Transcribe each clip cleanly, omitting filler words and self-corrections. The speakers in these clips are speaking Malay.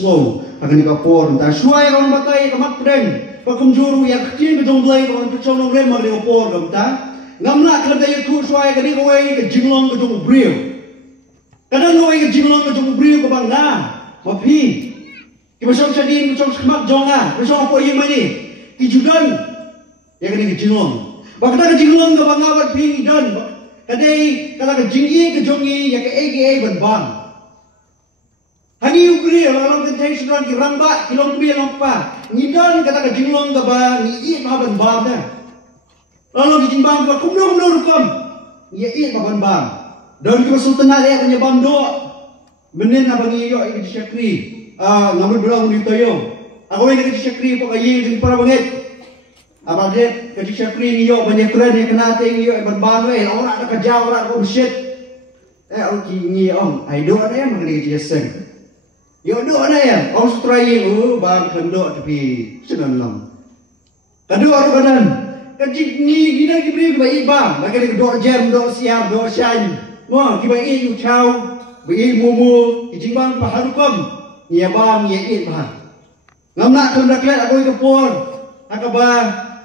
slow akan dikapor entah suai orang batai kamat keren pakum juru yang kecil gedung belai orang pecah nong rem mar dikapor entah ngamla kalau daya tu suai kadi kowe ke jinglong gedung brio kadang kowe ke jinglong gedung brio ke bang na mapi kibasong sadin kibasong semak jonga kibasong apa yang mani kijudan yang kadi ke jinglong bakda ke jinglong ke bang awat pi dan kadai kala ke jinggi ke jongi yang ke ege ban bang hani ugri orang intentional ki ramba kilong pi lompa ngidan kata ke jinglong ke bang ni ban bang dah lalu di jimbang ke kumno rukom ni ban bang dan ke sultan ada punya bang do menen abang iyo ke syakri ngambil belang di toyo aku ini ke syakri pok ayi jing para banget abang dia ke syakri iyo banyak keren yang kena ting iyo ban bang orang ada kerja orang ko shit oki ni om ai do ada yang mengenai jesen yo do na ya Australia bang kendo tapi sedang lam kedua orang kanan kajik ni gina gibri bai bang bagi do jam do siar do shan mo ki bai yu chau bai momo kijing bang paharukom ni bang ye bang ngamna kun daklet aku ke por akaba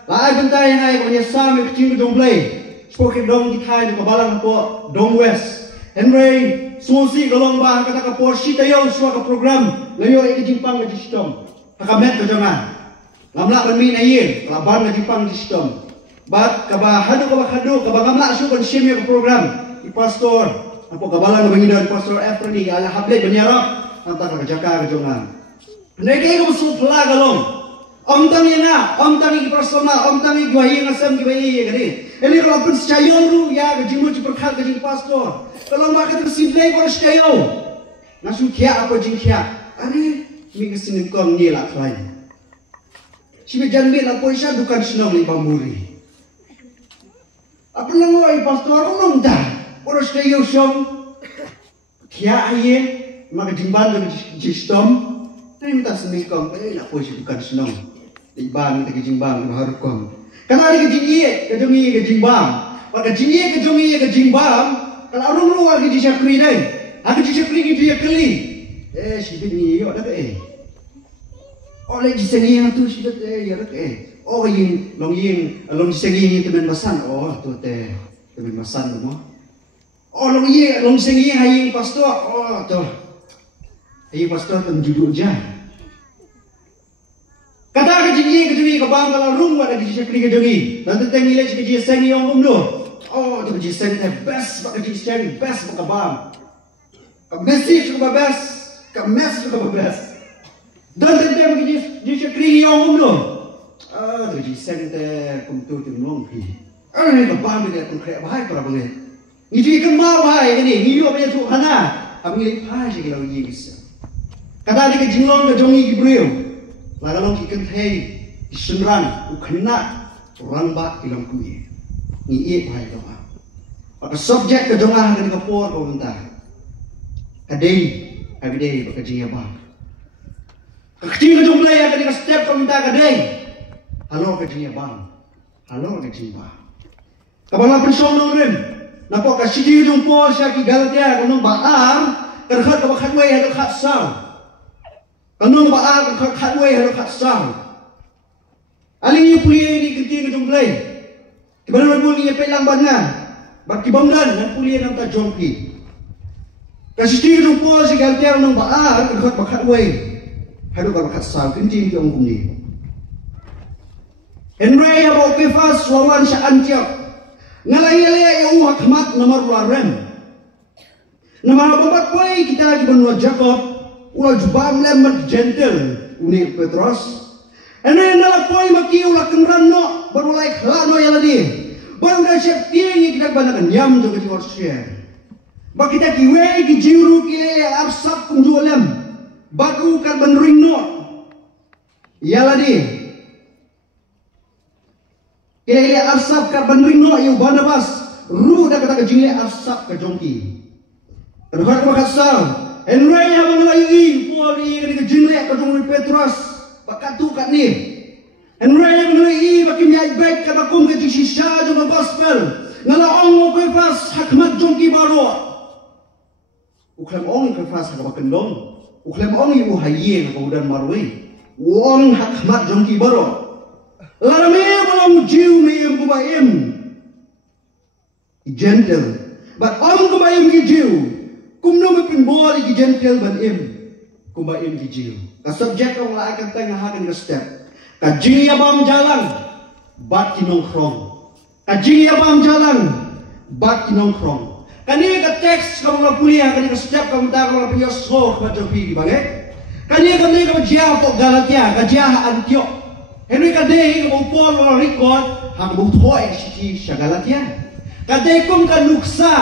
lai bentai nai ko ni sam kecil dong play spoke dong di thai do balang ko dong west Henry Susi golong bah kata ke porsi tayo suaka program layo ke Jepang ke sistem hakamet ke jangan ngamla ban mi nayin laban ke Jepang ke sistem bat ka ba hadu ka ba ngamla su kon shime ke program di pastor apa kabalan bangidan pastor Efrani ala hablet banyarap antara ke Jakarta ke jangan nege ko su pla galong om tangi ki personal om tangi gwahi ngasam ki bai gari ini kalau pun secayong ru ya ke jimu perkhat ke jing pastor kalau makan tersimplai kau sekaya, nasu kia apa jing kia, ani minggu sini kau ni lah klien. Si jangan lah poisa bukan senang lima muri. Apa langoi pastor orang dah, orang sekaya usang, kia aye, maka jimban dengan sistem, ni minta seni kau, lah poisa bukan senang. Jimban kita jimban harus kau. Karena ada kejingi kejimbang, maka jingi kejimbang. Kalau orang luar ke Syakri dai, aku Syakri ni dia keli. Sibit ni yo dah oleh Syakri yang tu sibit ya dah oh long Syakri ni teman masan. Oh tu teman masan semua. Oh long Syakri yang pastor. Oh tu. Hai pastor tem juduk je. Kata ke jingi ke bang kalau rumah ada Syakri ke jingi. Nanti tengilai ke Syakri yang umdo. Oh, tu jisen best, baka jisen best baka bam. Ka message ko best, ka message ko best. Dan baka jisen kri yung no. Tu jisen kum tu nong pi. Ni ka bam ni kum kre bahai para bang. Ni ji kan ma bahai ni, ni yo ba tu hana. Abi ni phai ji lo yi gis. Kata ni ka jinglong ka jongi ki brio. La long ki kan thei sunran u khna orang ba ilam kui. Ni bahai doa. Maka subjek ke doa akan kapor kau mentah. Kadai, kadai bekerja apa? Kecil ke jumlah yang akan step kau mentah kadai. Halo kerja bang, halo kerja bang. Kapalang pensong nongren, nampak kasih dia jumpa syaki Galatia kau nong baar, terhad kau khadway atau khadsal. Kau nong baar kau khadway atau khadsal. Alingnya punya ini kecil ke jumlah. Kibana pun ni pelang bana. Bagi bangdan dan pulia nam ta jongki. Kasih dia jumpa si Galatia nong baar terhad bakat way. Hadu bakat sal kecil ke ongkum ni. Henry Abu Kefas lawan Antioch. Ngalai-ngalai yang hakmat nomor warem. Nama babat way kita di benua Jacob. Ulah jubam lembat gentle uni Petrus. Ene nala poy maki ulah kenran no baru like lano ya ladi. Baru dah siap tinggi kita bandakan yam tu kecil share. Bak kita kiwe ki jiru kile arsap kunjualam. Baru kan benring no. Ya ladi. Kile arsap kan benring no yu Barnabas. Ru dah kata kejile arsap ke jongki. Terhad makasal. Henry yang mengalai poli kejile ke jongki Petrus. Bakat tu kat ni. Henry yang mengalai bagi miai baik kata kum ke shisha jong gospel. Ngalaong mo Kefas hakmat jongki baru. Uklam ong Kefas hak bakendong. Uklem ong ibu haye na kaudan marwe. Uong hakmat jongki baro. Larame walang jiw mayem kubayem. Gentle. But om kubayem ki jiw. Kumno may pinbol ki gentle ban em. Kubayem ki jiw. Ka subject ang la akan tengah hakan ka step. Ka jingya bam jalan. Bat kinong krong. Ka jingya bam jalan. Bat kinong krong. Kani ka text kamu ka kuliah kani ka step kamu ta ka punya soh ka jopi di bangai. Kani ka jia po Galatia ka jia Antioch. Henry ka dei ka Paul wala record ha ka buthoi si Galatia. Ka dei kum ka nuksa.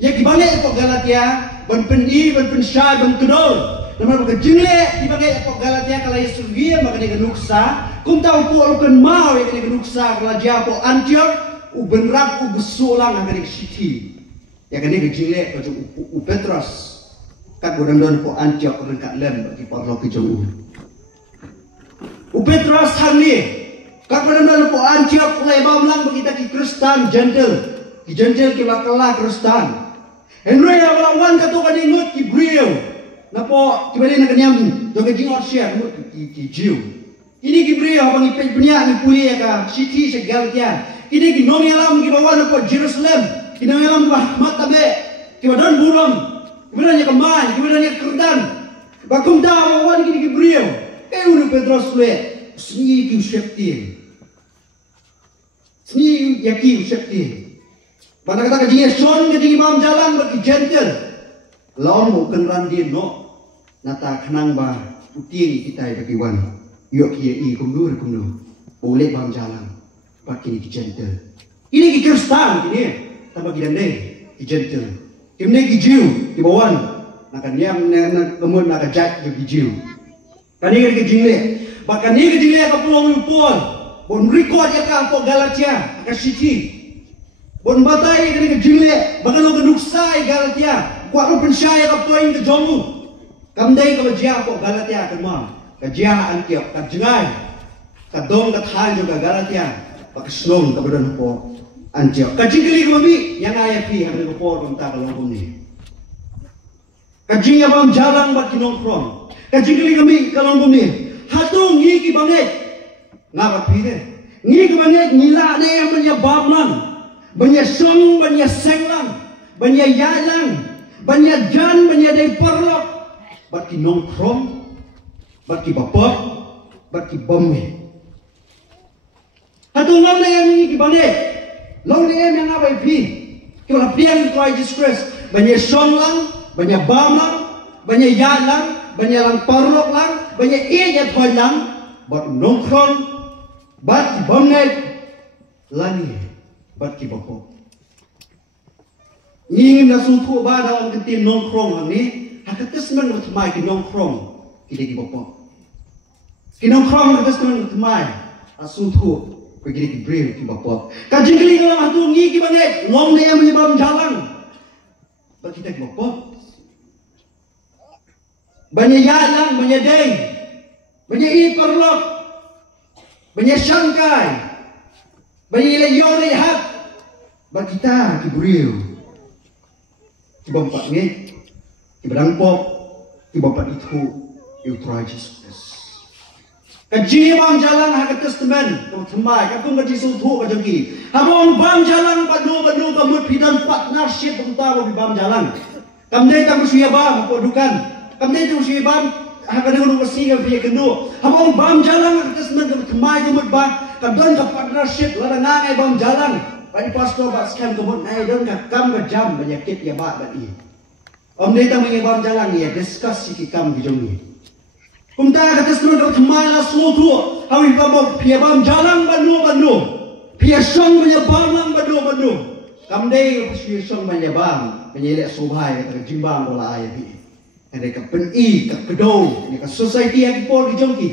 Ya ki bangai po Galatia ban peni ban pensai ban kedol. Naman ka jingle di bangai po Galatia kala Yesugia maka ka nuksa. Kum tau po kan mau ya ka nuksa kala jia po Antioch. Ubenrap ubesulang akan dikasih, ya kan dia kejilek macam Petros, kat orang po Antioch orang kat lem bagi parlo kejauh. Petros hari, kat orang po Antioch mulai bamlang bagi kita Kristen gentle kita kalah Kristen. Henry yang lawan kata kan ingat Gibril, napo kibali nak kenyam, jangan jingot share Gibril. Ini Gibril abang ipet punya ni punya ka city Galatia. Kini ki nomi alam ki bawa po Jerusalem. Kini nomi alam ba matabe. Ki badan buram. Kemudian nya keman, kemudian nya kerdan. Bakum da bawa kini Gibril. Kaya unu Petros le. Sni ki usyepti. Sni yaki usyepti. Pada kata kajinya son ke imam jalan bagi gentle. Lawan mo kenran dia no. Nata kenang ba puting kita bagi wan. Yok ye kumdur. Boleh bam jalan. Pakai ni gentle. Ini ki Kristen ini, tambah kita ni gentle. Kita ni ki Jew di bawah. Nak niam nak kemun nak jack di Jew. Kani ki jingle. Bahkan ni ki jingle ka pulang Paul. Bon record ya ka po Galatia ka city. Bon batai kani ki jingle. Bahkan lo kenuksai Galatia. Kuat lo pensai ka point ke jomu. Kamdai ka bajia po Galatia ka mam. Ka jia Antioch ka jengai. Ka dong ka thai juga Galatia. Pakisnom kabadan po Antioch. Kajing kali kami yang ayah pi hamil po kontak kalong ni. Kajing abang jalan bat kinong from. Kajing kali kami kalong ni. Hatong ngi ki banget. Ngapat pi deh. Ngi ki banget nila ne yang banya bamlang, banya song, banya senglang, banya yalang, banya jan, banya day perlok. Bat kinong from, bat ki bapak, bat ki bombe. Hatong lang na yan ni kibane. Lang na yan yang away pi. Kaya piang ito ay disgrace. Banya song lang, banya bam lang, banya yan lang, banya lang parlok lang, banya inyat hoy lang. Bat nongkron, bat kibangay, lani, bat kibako. Ngingin na suto ba daw ang kantin nongkron ang ni? Hakatas man matamay kinongkron, kini kibako. Kinongkron hakatas man matamay, asuto. Begini Gibril ki bapot. Kajing kali kalau hatu ngi ki banget, ngom dia menyebab jalan. Bagi kita ki bapot. Banyak yalang, banyak day, banyak iperlok, banyak sangkai, banyak ilayon lihat. Bagi kita Gibril, ki bapak ngi, ki berangpok, ki bapak itu Eutrages. Kaji bang jalan hak testament, kau temai, kau ngaji suatu kau jengki. Habang bang jalan padu kamut pidan partnership utama bang jalan. Kamdai tak bersuya bang, kau dukan. Kamdai tak bersuya bang, hak ada guru bersih kau punya kendu. Habang bang jalan hak testament kau temai kamut bang. Kamdan kau partnership, ladang ngai bang jalan. Pada pastor bang sekian kamut ngai dan kam jam penyakit ya bang bagi. Om dia tak mengebam jalan ya, discuss si kam dijungi. Kumta kata seluruh kau temai lah seluruh. Hawi pabok pia bam jalan banu. Pia song menyebam lang banu. Kamdai pia song menyebam. Penyelek sobhai kata jimbang bola ayah pi. Ada ke peni ke kedau, ni ke society yang pol di jongki.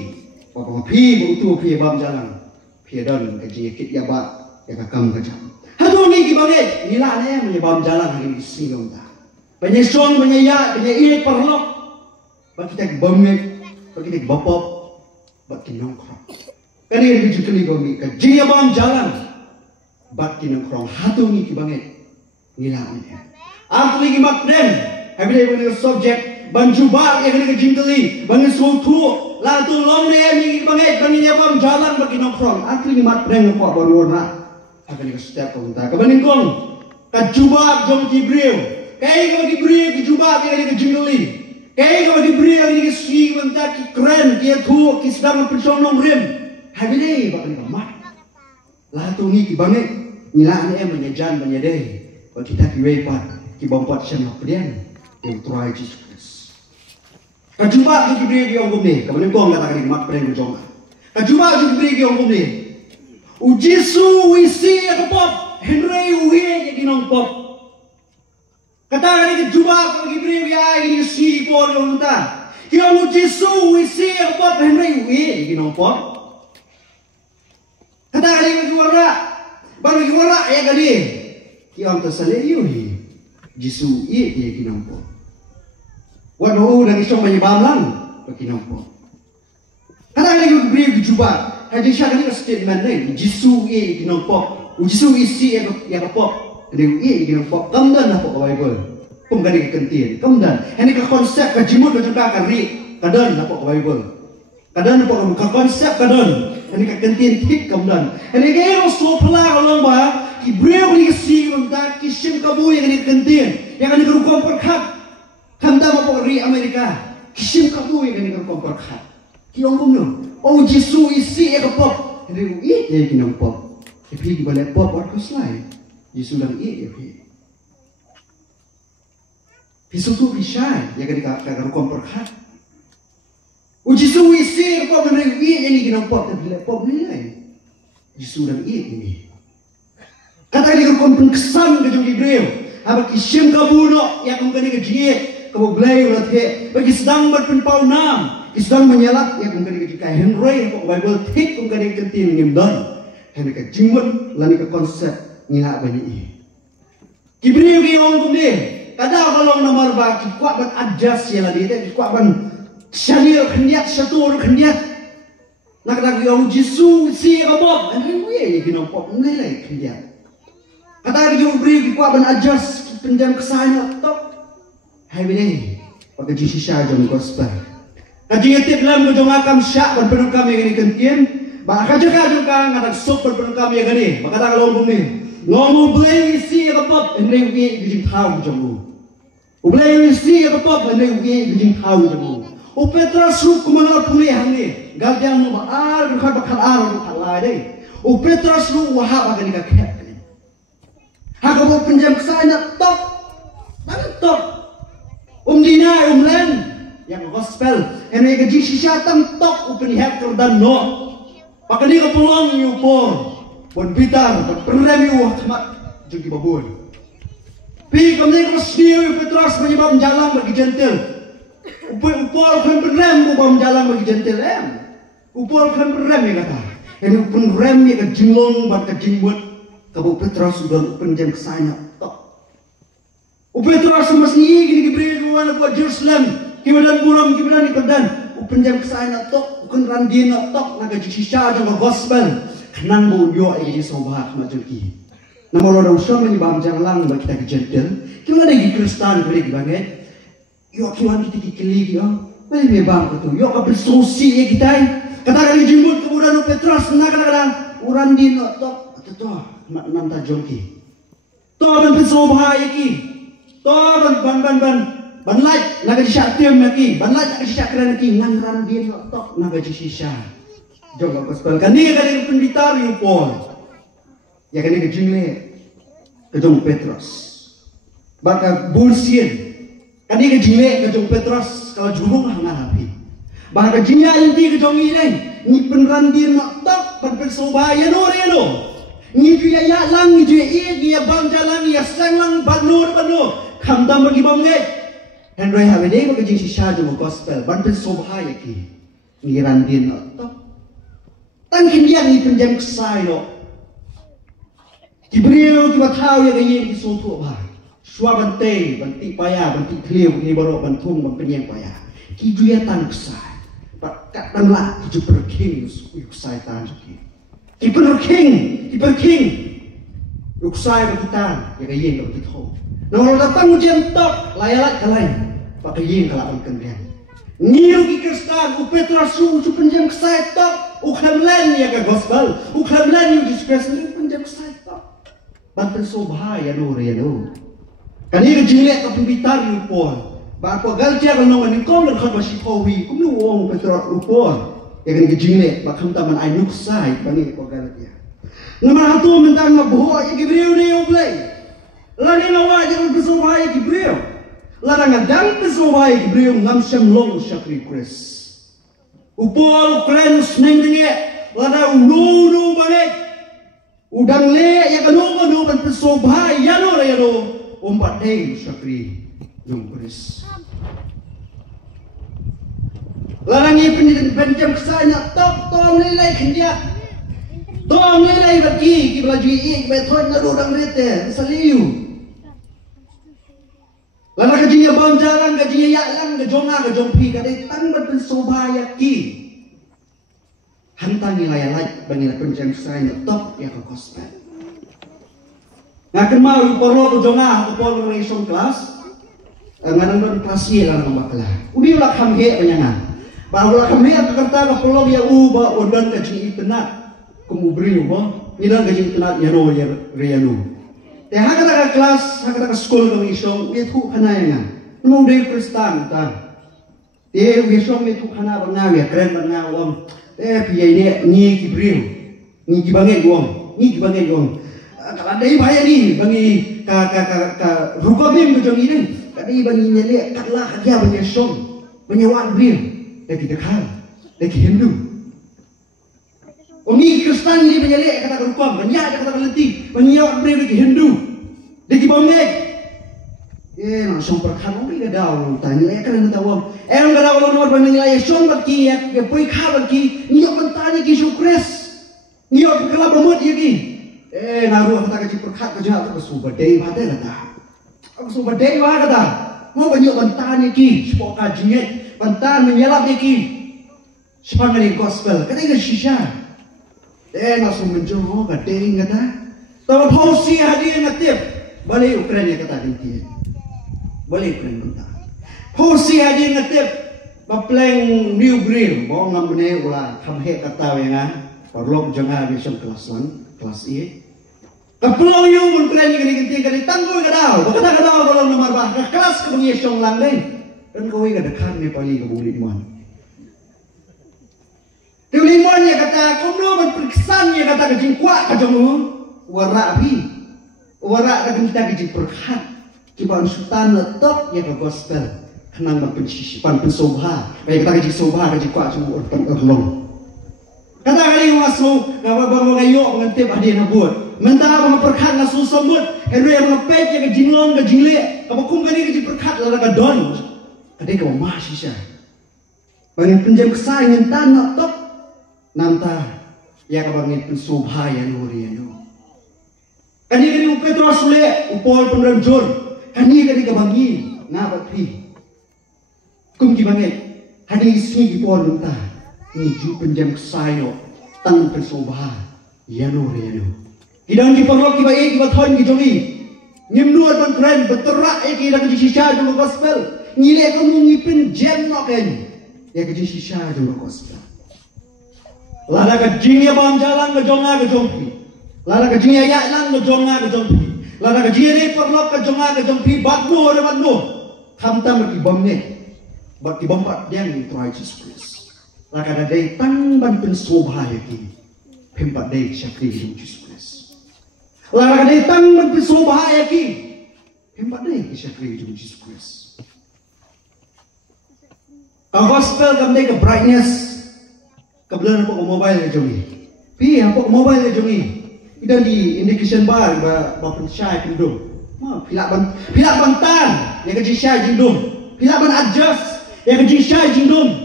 Papa pi berutu pia bam jalan. Pia dan ke jekit ya ba ya ke kam kacam. Hatu ni ki baget nila ne menyebam jalan hari ni singong ta. Penyesong penyaya penyai perlok. Bagi kita banget. Bagi kita bapop, bagi nongkrong. Kali ini kita kali kami kerja bang jalan, bagi nongkrong hatungi ki banget, ngilang ni. Aku lagi makden, habis dari subjek banjubak yang kena jingkeli, bangi suatu, lalu long dia ni bangi nyawam jalan bagi nongkrong, akli ni mat preng apa baruona, akan ni setiap kau kabanin kong, kajubak jom Jibril, kaya kau Jibril kajubak yang kena jingkeli, kaya kau Jibril yang kena sui bentar keren, kia tu, kia sedang berpersong nongrim, hari ni bakal ni mat, lalu ni kibangi, nila ni menyajan menyadai. Kalau kita kiwepat, kibompat siang kemudian yang try Jesus Christ. Kajumpa tu dia yang gumni, kemudian kau katakan mat pereng berjoma. Kajumpa tu dia yang gumni. Ujisu wisi yang pop, Henry uhe yang dinong pop. Katakan ini kajumpa bagi beri ya ini si por yang entah. Kau ujisu wisi yang pop, Henry uhe yang dinong pop. Katakan ini bagi warak, bagi warak yang kali. Kiam tersalih yuhi, Jisu ia kinampo. Waduh dari isong menyebab lang, kinampo. Kadang lagi beri dijubat, hadis syak ni statement ni, Jisu ia kinampo, Jisu isi yang apa, dia ia kinampo. Kamdan apa Bible, pemgadi kentir, kamdan. Ini ke konsep kejimut juga kari, kadan apa Bible, kadan apa ke konsep kadan. Ini ke kentir tik kamdan. Ini kaya so pelah kalau bah. Ibrahim ni kasi untuk kisim kabu yang ni kentin, yang ni kerukom perkat, kanda apa ri Amerika, kisim kabu yang ni kerukom perkat. Kiong kumno, oh Jisu isi yang pop, ni i yang kinong pop, tapi di balik pop arkus lain, Jisu lang i yang Jisu tu bisa, yang ni kerukom perkat. Oh Jisu isi yang pop, ni i yang ni kinong pop, tapi balik pop ni lain, Jisu lang i ini. Kata dia kau kesan ke jom Ibrahim, apa kisim kabu no yang kau kena kejiat, kau belai ulat he, bagi sedang berpenpau nam, sedang menyalak yang kau kena kejiat, Henry kau Bible tik kau kena kentin ngimdan, hendak kejimut lani ke konsep ngilak banyak ini. Ibrahim ni orang kau ni, kadang kalau nomor bagi kuat ban adjust ya lagi, kuat ban syariah kendiat satu orang kendiat, nak nak yang Jisu si kabop, Henry yang kena pop nilai kendiat. Kata dia beri kuat ban adjust penjam kesannya tok. Hai bini, pakai jisi jom gospel. Kaji etip lam jom akam syak ban penuh kami yang kentin. Ba kaja jom kang ngatak sok ban penuh kami yang ni. Maka tak ngomong ni. Ngomong beli isi kapop ende wi bijing tahu jom. Beli isi kapop ende wi bijing tahu jom. O Petrus ru kumala pulih ni. Gagyang mo ba bakal bakal lai deh. O Petrus ru wahab akan dikakek. Haka mo penjam kesana top, mana top? Dina len, yang gospel, yang mereka jisi syaitan top upenihat kerdan no. Pakai ni kepulong yupor, bon bitar, bon perem yu tamat jadi babun. Pi kami kosniu Petrus menyebab jalan bagi jentel. Upor kan perem upam jalan bagi jentel Upor kan perem ya kata. Yang perem ya kejinglong bat kejimbut. Kabu Petrus sudah penjam kesana tok. Petrus masih gini diberi ruang buat Jerusalem. Kibadan buram kibadan ibadan. Penjam kesana tok bukan randin tok naga jisha jangan gospel. Kenan bu yo ini sobah macam ki. Nama orang usah menyebab jangan bagi kita kejentel. Kita ada di Kristen beri banget. Yo tuan kita kikili yo. Boleh membang betul. Yo kabel sosi ya kita. Kata kali jemput kemudian Petrus nak kadang-kadang randin tok atau nam tajong ki. Toh ban penso bahaya ki. Toh ban light naga syak tem ki. Ban light naga syak keren ki ngan ran dia tok naga shisha. Jom gospel kan ni kan penditar yu pon. Ya kan ni jingle ke jong Petrus. Baka bulsien. Kan ni ke jingle ke jong Petrus kalau jurung ngalapi. Baka jingle inti ke jong ini. Ni penran dia tok ban penso bahaya no reno. Ni dia ya lang ni dia bang jalan ya sang lang banur kamdam bagi bamge Henry Havene bagi jing shisha jong gospel ban pen sobha ya ki ni randin to tan kin dia ni penjam kesai no Jibril ki batau ya gayi ki sotu ba shwa bante banti paya banti kliu ni baro bantung ban penyeng paya ki dia tan kesai pat kat dan la ki perking su kesai tan ki Kiper king, uksai kita, ya kayak yang kita tahu. Nah kalau datang ujian top, layalat kalian. Pakayin kalaban kandyan. Ngiro ki Kristan, u Petrasu, u penjam kesaitok, u khamlan ya ka gospel, u khamlan yu Jesus Christ, u penjam kesaitok. Banten so bahaya no reno. Kani ka jinglet ka pimbitar yu pon. Ba ko galtia ka nongan ni kong kan khot Kowi, kum nu wong Petra u pon. Ya kan ka jinglet ba kham taman ai nuk sai bangi ko galtia. Nama hatu mentang na boho ya Gibril ni u play. Lani na wa jangan beso bahaya Gibril. Larangan dang beso bahaya Gibril ngam syam long syakri Chris. Upol kren sneng denge lada ulu banget. Udang le ya kanu ban beso bahaya no ya no. Umpat deng syakri yung Chris. Larangi penjam kesanya tok tom lelai kendia. Tom lelai bagi kibla jui betoi na rodang rete saliu. Lana kajinya bom jalan kajinya yaklang kejonga kejompi kadai tang ban sobaya ki. Hantang nilai lain bangila penjam kesanya tok ya ke gospel. Ngaken mau porlo kejonga porlo relation kelas. Ngadang kelas ye larang bakala. Udi ulah kamhe panyangan. Bahawa kamhe kata ka porlo ya uba odan kaji itena kumubri uba. Ina kaji itena yano ya rianu. Te hakata ka kelas, hakata ka school kami isong itu kanayangan. Nung day Kristan ta. Te isong itu kana bangawi keren bangawam. Te piyai ni Gibril. Ni gibangay wong, ni gibangay wong. Kala day bahaya ni bangi ka rugobim ko jong inen. Kadi bangi nyele katla kagya bangi isong. Bangi wan Gibril. Te kidakal, te Hindu. Umi Kristan ni penyelek kata kerukam, banyak kata kelenti, banyak beri ke Hindu, deki bomek. Langsung perkara umi gadau, tanya lek kan tahu. Gadau nomor banyak song bagi ya, pui kah bagi, niok mentanya ki Sukres, niok kelab rumut ya ki. Naruh kata kecil perkat kerja aku subadai pada kata, aku subadai pada kata, mau banyak mentanya ki, sepok kajian, mentan menyelap ki, sepanjang gospel, kata ini shisha. Langsung menjauh ke dering kata. Tahu pausi hadir ngatip. Balik Ukraina kata intian. Balik Ukraina kata. Pausi hadir ngatip. Bapleng New Grill. Bawa ngamune ulah kamhe kata yang perlu jangan besok kelas 1, kelas E. Kaplau yung Ukraina kini kinti kini tangguh kadau. Bakata kadau kalau nomor bah kelas kebengi syong lang lain. Dan kau ingat dekat ni pali kebuli muan. Tulimannya kata kumno berperkesannya kata kejing kuat kajamu warabi warak kata kita kejing perkat kibaan sultan letok ya ke gospel kenang berpencisipan pensobha baik kata kejing sobha kejing kuat cuma urlong kata kali masuk bawa gayok ngentip hadiah nabut mentah apa perkat nasu sambut henry yang ngepek ya kejing long kejing le kapakum kali kejing perkat lada kadon kadai kau masih sah bagi penjam kesal ingin tanah tok nanta ya kabangit pensubhaya nuriano kani Petrus le upol penranjur kani kabangi na batpi kum kibangit hadi isi gipol nanta ni ju penjam sayo tang pensubha ya nuriano kidang kiporlo kibai kibathon kijongi nyemnuat ban keren beterak ya kidang shisha jung gospel ngile kamu ngipin jam noken ya ke shisha jung gospel. Lada kejingnya bawang jalan kejonga kejompi. Lada kejingnya yaklang kejonga kejompi. Lada kejingnya ni perlok kejonga kejompi. Batmu ada batmu. Kamtam bagi bomnya. Bagi bombat yang try Jesus Christ. Lada day tang ban pensobhaya ki. Pempat day syakri Jesus Christ. Lada day tang ban pensobhaya ki. Pempat day syakri Jesus Christ. A gospel kamne ke brightness. Kebetulan apa mobile je ni, pi apa mobile je ni, idan di indication bar bapak syai pendum, pilak bantan, yang kerja syai jindum, pilak ban adjust, yang kerja syai jindum,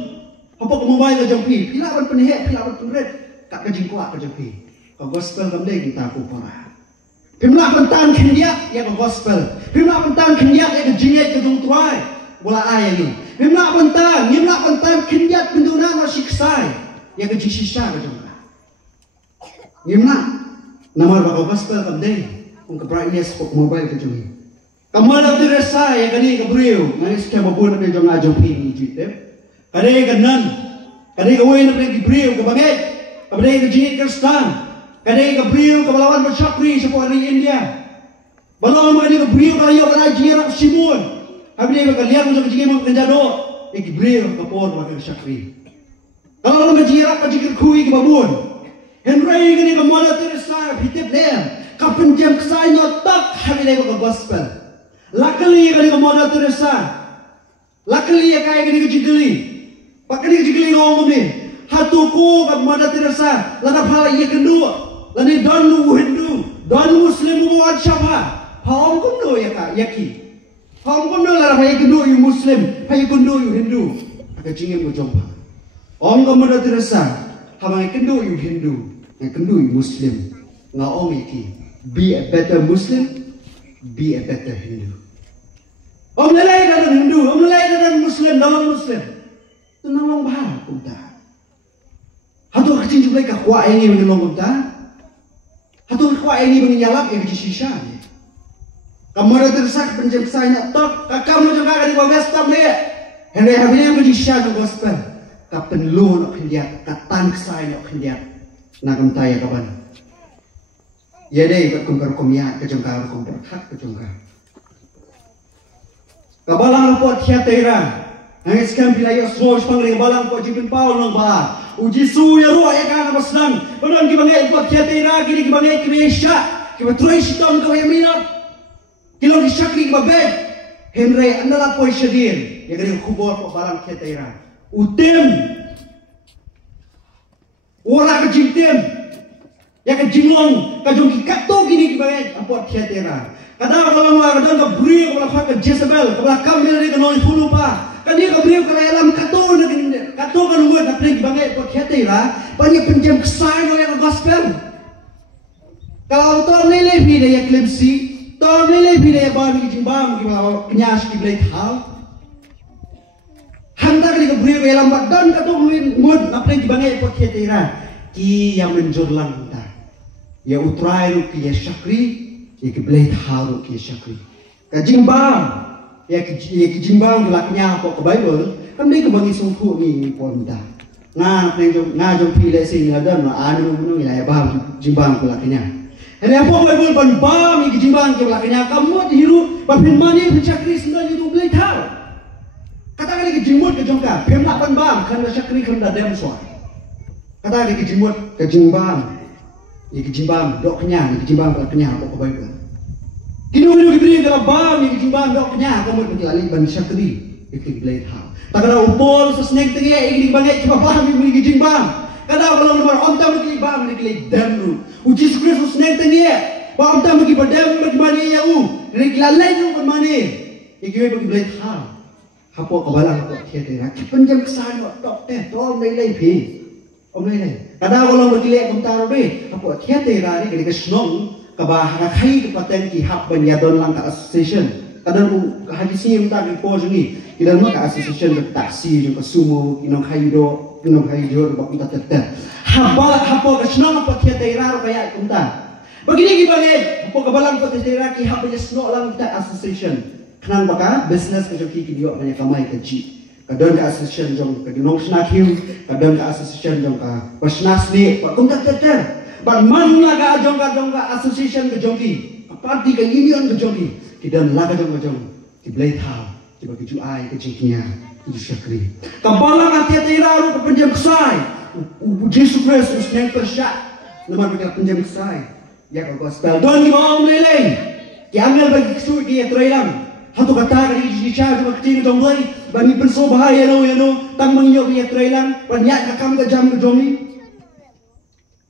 apa mobile je pi, pilak ban penhek, pilak ban penred, kat kerja kuat kerja pi, kau gospel kamdeng kita aku parah, pilak bantan kendiak yang gospel, pilak bantan kendiak yang kerja kedung tuai, bola ayah ni, pilak bantan kendiak penduna masih kesai. Yang kecil sisa kejongka. Gimana? Nama bakal gospel kamdeng, ung brightness pok mobile kejongki. Kamala Teresa ya kani kabriu ngani skema mabun na jong ajo pini jite kade ganan kade gawin na kabriu kabanget kade kajingit Kristan kade kabriu kabalawan bersyakri sa puari India balon mo kade kabriu kalayo kana jira simun habile kalian mo sa jingit mo kanjado kabriu kapor wa syakri kalau mo jira kajingit kui kababun Henry kani Kamala Teresa hitip dem kapenjam kesanya tak habile ko gospel Luckily, kali Kamala Teresa. Luckily, kaya kini kejigli. Pakani kejigli ngomong ni. Hatuku Kamala Teresa. Lana pala iya kedua. Lani danu Hindu, danu Muslim buat siapa? Hong kundo ya kak, yaki. Hong kundo lana paya kedua yu Muslim, paya kedua yu Hindu. Agak cingin mo jompa. Om Kamala Teresa. Hamang kedua yu Hindu, yang kedua yu Muslim. Ngaong yaki. Be a better Muslim. Be a better Hindu. Om lalai dalam Hindu, om lalai dalam Muslim, dalam Muslim. Tenang bahar kumta. Hatu kecil juga kakwa ini mengelong kumta. Hatu kakwa ini mengenyalap yang sisa. Kamu ada tersak penjam saya tok. Kamu juga ada di bawah stam dia. Henry habisnya menjisah ke gospel. Kapan lu nak hendak katan saya nak hendak. Nak kumta ya kapan? Ya deh, ikut kumpul komia kejongkar kumpul hak kejongkar. Kabalang lupa tiatera. Angin sekarang bila ia semua sepangling balang kau jipin Paul nang bah. Uji su ya ruah ya kan apa senang. Benar kita bangai lupa tiatera kini kita bangai Indonesia. Kita terus hitam kau yang minat. Kilo di syakri kita bed. Henry anda lah poin sedir. Ya kini kubur kau balang tiatera. Utem. Orang kejimtem. Ya kejinglong, kajong kato gini kibayat apot tiatera. Kadang kalau mau kadang kabriu kalau kau ke Jezebel, kalau kami dari kenal puluh pa. Kani kabriu kalau alam kato na gini, kato kan buat apa yang kibayat apot tiatera. Banyak penjam kesan oleh gospel. Kalau tahun ini lebih dari klimsi, tahun ini lebih dari bami kijimbam kibawa kenyas kibayat hal. Hantar kali kabriu kalau alam dan kato buat apa yang kibayat apot tiatera. Ki yang menjorlang. Ya utrai lu ki ya syakri, ya kebelai haru ki ya syakri. Kajimbang, ya kijimbang gelaknya apa ke Bible, kan dia kebangi sungguh ni ponda. Nah jom pilih sini ada no anu menung ya bang jimbang gelaknya. Ini apa Bible ban bam ki jimbang gelaknya kamu dihiru bapin mani syakri semua itu belai tahu. Katakan lagi jimut ke jongka, pemlak ban bam kan syakri kan dah dem soal. Katakan lagi jimut ke jimbang. Iki jimbang doknya, iki jimbang doknya apa kebaikan. Kini udah diberi dalam bam, iki jimbang doknya kamu berlali ban syakri, iki blade hal. Tak ada upol sesnek teriak iki banyak cuma paham iki jimbang. Kadang kalau nomor ontam iki bam iki danu. Uji Kristus sesnek teriak, bam ontam iki badam bagaimana ya iki lalai tu bagaimana. Iki blade hal. Apa kebalang apa tiada. Penjam kesan dok tol nilai pi. Om nilai. Kadang kalau berkilik bentar be, apa tiatera ni ketika senong kabah kai kepaten ki hak benyadon lang ka association. Kadang haji sini bentar di pos ni, kita nak ka association ke taksi ke sumo, kinong haido bak bentar tetap. Habal apa ke senong apa tiatera kaya bentar. Begini gimana? Apa kabalang apa tiatera ki hak benyasenong lang kita association. Kenang baka business kejoki ki dia banyak kamai keji. Kadang ke association jong ke dinong snakiu, kadang ke association jong ke pasnas ni, pak kontak teter. Ban mana ke jong ke association ke jongki, parti ke union ke jongki, kita laga jong ki blade hal, ki bagi ju ai ke jingnya, ju syakri. Kabalang ati tiraru ke penjam kesai, Yesus Kristus yang persyak, nama mereka penjam kesai, ya ke gospel. Don ki mau meleleng, ki ambil bagi kesu ki trailang. Hatu kata kali dicaca cuma kecil jong lagi, bani penso bahaya no, tang mengyok ya trailang, banyak kakam ke jam ke jomi.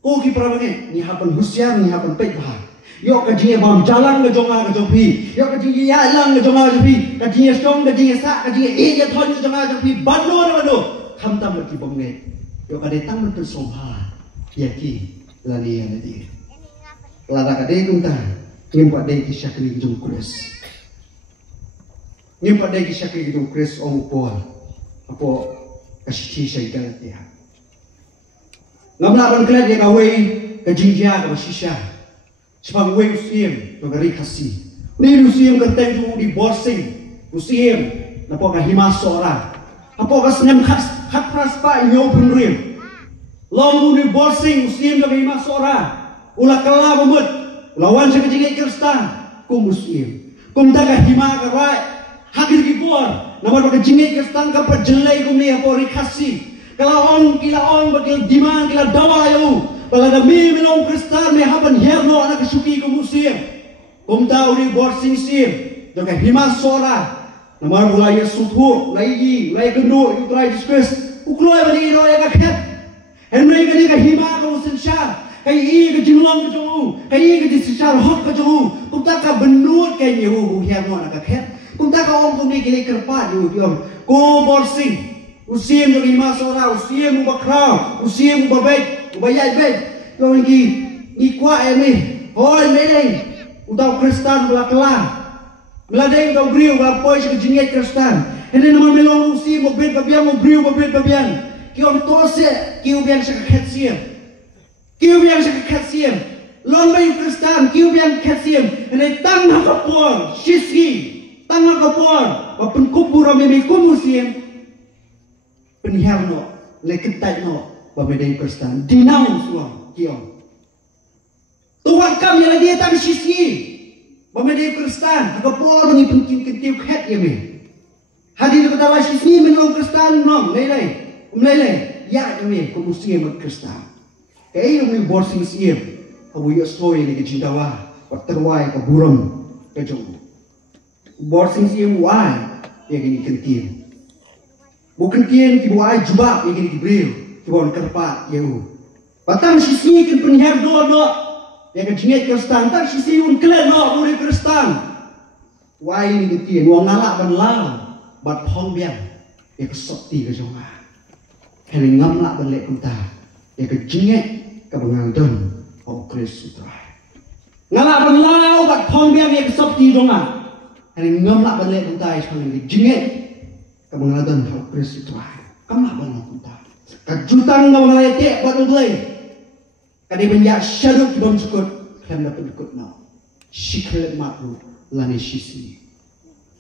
Ko ki prabange, ni hapan husyar, ni hapan pek bahar. Yo kajinya bam jalan ke jonga ke jopi, yo kajinya yalang ke jonga ke jopi, kajinya stong, kajinya sak, kajinya ya thon ke jonga ke jopi, bano, kam tam lagi bange. Yo kade tang penso bahar, ya ki lani ya nanti. Lara kade kumta, ngimpat dei ki syakri jong kules. Ngimpat dai kisah ke gitu Chris Ongpol apa kasih saya galat ya ngamla ban kelat dia kawai ke jinjia ke shisha sebab wei usim to gari kasih Ni Lucium kerteng tu di borsing. Lucium napo ka himasora. Apo ka senam khat praspa nyo penrim. Lombu ni borsing Lucium ka himasora. Ula kala memut. Lawan sa kajingay Kristan. Kum Lucium. Kum daga hima ka rai. Hakir gibor. Naman ka jingay Kristan ka pajelay kum ni apo rikasi. Kila on bakil diman kila dawayo. Balada mi melong Kristan me haban herno anak suki kum Lucium. Kum tau ni borsing sim. Daga himasora. Namar mulai suthu, lagi kendu, itu try discuss. Ukloi bani ro ya kakhet. Henry kani ka hima ka usinsha. Kai I ka jinglong ka jongu. Kai I ka disishar hok ka jongu. Kumta ka benut kai nyehu bu hiam no na kakhet. Kumta ka ong tumi kili kerpa yu tiom. Ko borsing. Usim jo hima sora, usim mu bakrau, usim mu babek, mu bayai bek. Yo ni kwa emi. Hoi medeng. Utau Kristan belakang. Meladai kau beriu lapoi ke jingit Kristan. Ini nama melong usi mo bet babian mo beriu mo bet babian. Kiom tose kiu biang sekaket siem. Kiu biang sekaket siem. Long bayu Kristan kiu biang ket siem. Ini tang hakapon shiski. Tang hakapon. Wapun kubur amemi kumu siem. Penihar no leketai no babedai Kristan. Dinau suang kiom. Tuhan kami lagi tang shiski. Pemedai Kristan, agak por bagi penting ketiup het ya me. Hadir kepada wasis ni menolong Kristan nong, lelai, ya me, kemusian mat Kristan. Kaya yang ni borsing siap, abu ya soy ni kecintawa, terwai ke buram kejong. Borsing siap wai, ya gini kentin. Bukan kentin tibuai jubak, ya gini dibril, tibuan kerpat, ya u. Patang sisi kan penihar doa. Yang kejingit Kristan, tak sisi un kelen no muri Kristan. Wai ni geti, nuang ngalak ban lao, bat pong biang, ya kesokti ke jonga. Hene ngamlak ban lek kunta, ya kejingit ke bengaldan, o Kris utrai. Ngalak ban lao, bat pong biang, ya kesokti jonga. Hene ngamlak ban lek kunta, ya kejingit ke bengaldan, o Kris utrai. Kamlak ban lek kunta. Kajutang ke bengalai tek, bat uglai. Kadi banyak syaruk di bawah cukut, kalian dapat cukut now. Siklet makru lani sisi.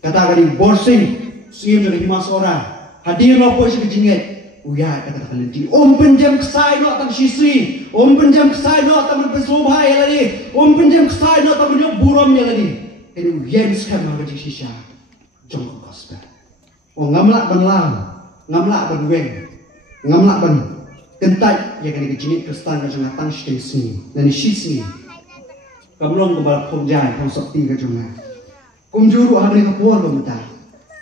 Kata kadi borsing, siam dari himas orang. Hadir no pois kejinget. Uya kata kalian di. Penjam kesai no tam sisi. Penjam kesai no tam berpesobhai lagi. Penjam kesai no tam nyok buram ya lagi. Ini uyan sekarang ngaji sisa. Jongkok gospel. Ngamlak ban lam, ngamlak ban weng, ngamlak ban kentai ya kani kejinit Kristan ka jonga tang sini dan sini kamlong kebal komjai kong sakti ka jonga kumjuru habri ka puan ba mata